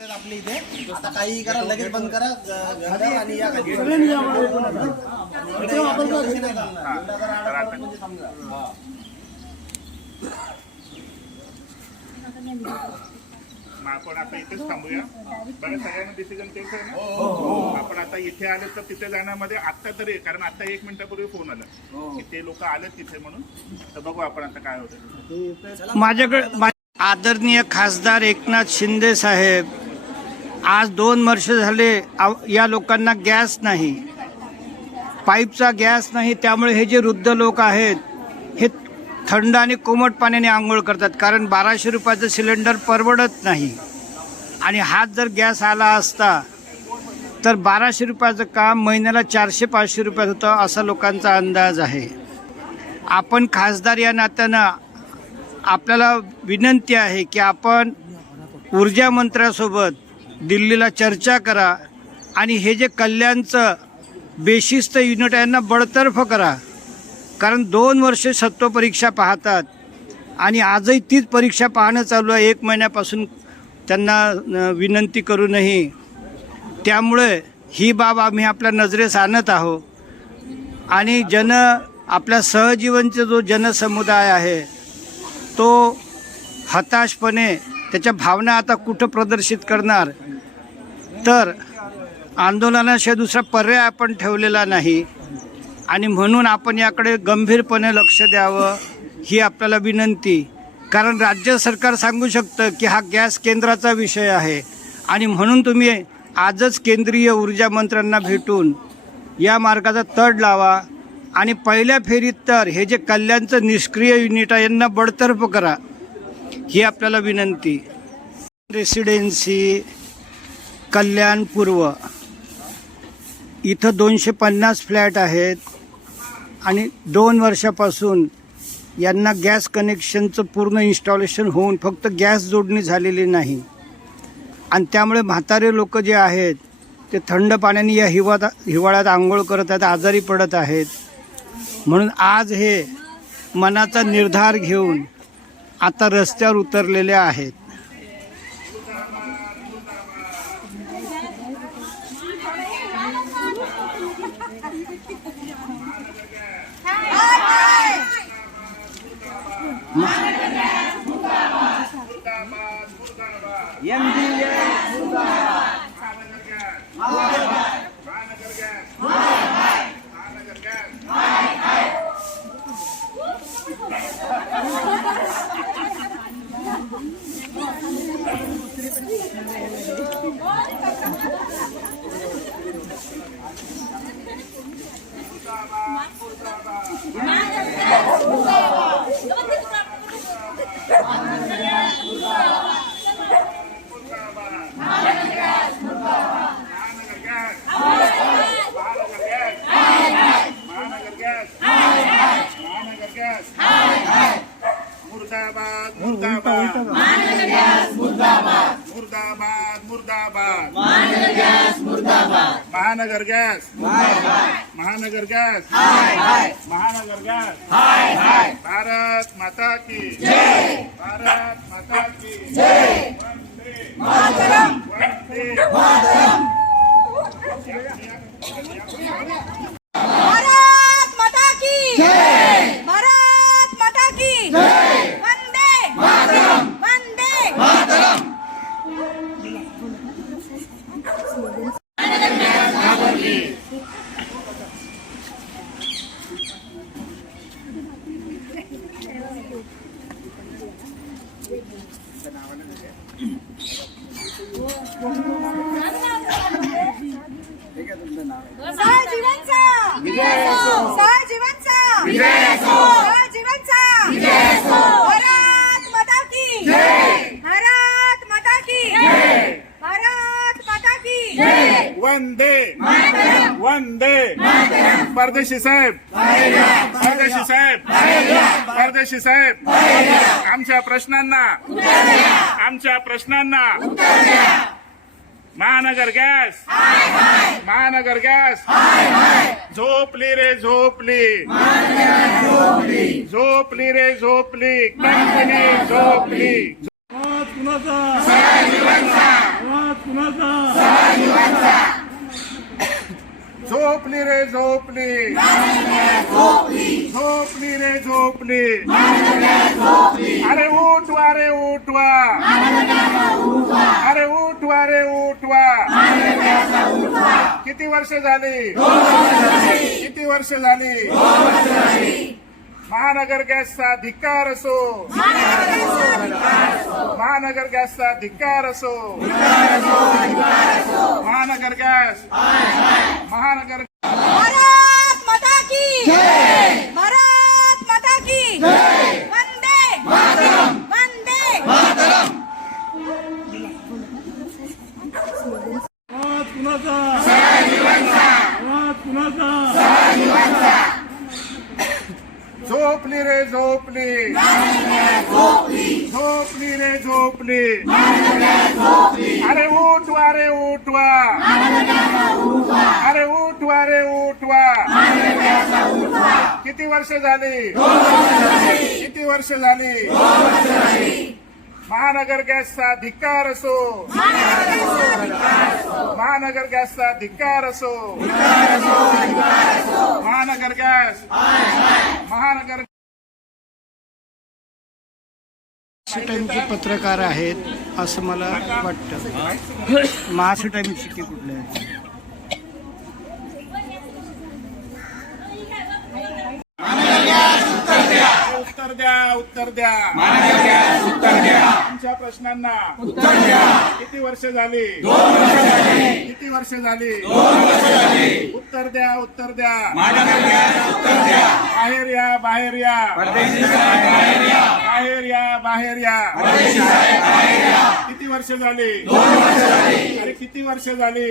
आपल्या इथे आता काही करा, लगेच बंद करा आणि या खाली आपण आता इथेच थांबूया. बरं, सगळ्यांना डिसिजन तेच आहे ना. आपण आता इथे आले तर तिथे जाण्यामध्ये आता तरी, कारण आता 1 मिनिटापूर्वी फोन आला की ते लोक आले तिथे म्हणून. तर बघू आपण आता काय होतं. माझ्याकडे आदरणीय खासदार एकनाथ शिंदे साहेब, आज 2 वर्ष झाले या लोकांना गॅस नाही, पाईपचा गॅस नाही. त्यामुळे हे जे वृद्ध लोक आहेत हे थंड आणि कोमट पाण्याने आंघोळ करतात, कारण 1200 रुपयाचं सिलेंडर परवडत नाही. आणि हाच जर गॅस आला असता तर 1200 रुपयाचं काम महिन्याला 400-500 रुपयात होतं, असा लोकांचा अंदाज आहे. आपण खासदार या नात्यानं आपल्याला विनंती आहे की आपण ऊर्जा मंत्र्यासोबत दिल्लीला चर्चा करा आणि हे जे कल्याणचं बेशिस्त युनिट आहे यांना बडतर्फ करा. कारण 2 वर्ष सत्व परीक्षा पाहतात आणि आजही तीच परीक्षा पाहणं चालू आहे 1 महिन्यापासून त्यांना विनंती करूनही. त्यामुळे ही बाब आम्ही आपल्या नजरेस आणत आहोत. आणि आपल्या सहजीवनचा जो जनसमुदाय आहे तो हताशपणे त्याच्या भावना आता कुठं प्रदर्शित करणार, तर आंदोलनाशिवाय दुसरा पर्याय आपण ठेवलेला नाही. आणि म्हणून आपण याकडे गंभीरपणे लक्ष द्यावं ही आपल्याला विनंती. कारण राज्य सरकार सांगू शकतं की हा गॅस केंद्राचा विषय आहे आणि म्हणून तुम्ही आजच केंद्रीय ऊर्जा मंत्र्यांना भेटून या मार्गाचा तड लावा आणि पहिल्या फेरीत तर हे जे कल्याणचं निष्क्रिय युनिट आहे यांना बडतर्फ करा ही आपल्याला विनंती. रेसिडेन्सी कल्याण पूर्व इथं 250 फ्लॅट आहेत आणि 2 वर्षापासून यांना गॅस कनेक्शनचं पूर्ण इन्स्टॉलेशन होऊन फक्त गॅस जोडणी झालेली नाही. आणि त्यामुळे म्हातारे लोक जे आहेत ते थंड पाण्याने या हिवाळ्यात आंघोळ करत आहेत, आजारी पडत आहेत. म्हणून आज हे मनाचा निर्धार घेऊन आता रस्त्यावर उतरलेले आहेत. मुर्दाबाद मुर्दाबाद महानगर गॅस मुर्दाबाद. मुर्दाबाद मुर्दाबाद महानगर गॅस मुर्दाबाद. महानगर गॅस महानगर गॅस महानगर गॅस. भारत माता की जय. भारत माता की जय. वंदे मातरम. वंदे मातरम. भारत माता की जय. भारत माता की जय. वंदे मातरम. वंदे मातरम. सहजीवनचा विजय असो. सहजीवनचा विजय असो. सहजीवनचा विजय असो. भारत माता की जय. भारत माता की जय. भारत माता की जय. वंदे मातरम. वंदे मातरम. परदेशी साहेब, परदेशी साहेब, परदेशी साहेब, आमच्या प्रश्नांना महानगर गॅस. महानगर गॅस. झोपली रे झोपली. झोपली रे झोपली. कंपनी झोपली. कुणाचा झोपली रे झोपली झोपली रे झोपली अरे उठवा रे उठवा अरे उठवा रे उठवा किती वर्ष झाली किती वर्ष झाली महानगर गॅसचा धिक्कार असो महानगर गॅसचा धिक्कार असो महानगर गॅस महानगर भारत माता की जय भारत माता की जय वंदे मातरम वंदे मातरम झोपली रे झोपली झोपली रे झोपली अरे उठवा रे उठवा अरे उठवा रे उठवा किती वर्ष झाली किती वर्ष झाली महानगर गॅसचा धिक्कार असो महानगर गॅसचा धिक्कार असो महानगर गॅस महानगर टाइमचे पत्रकार आहेत असं मला वाटतं. महाराष्ट्र टाइम्सचे की कुठले आहेत? उत्तर द्या उत्तर द्या आमच्या प्रश्नांना किती वर्ष झाली किती वर्ष झाली उत्तर द्या उत्तर द्या बाहेर या बाहेर या बाहेर या बाहेर या किती वर्ष झाली अरे किती वर्ष झाली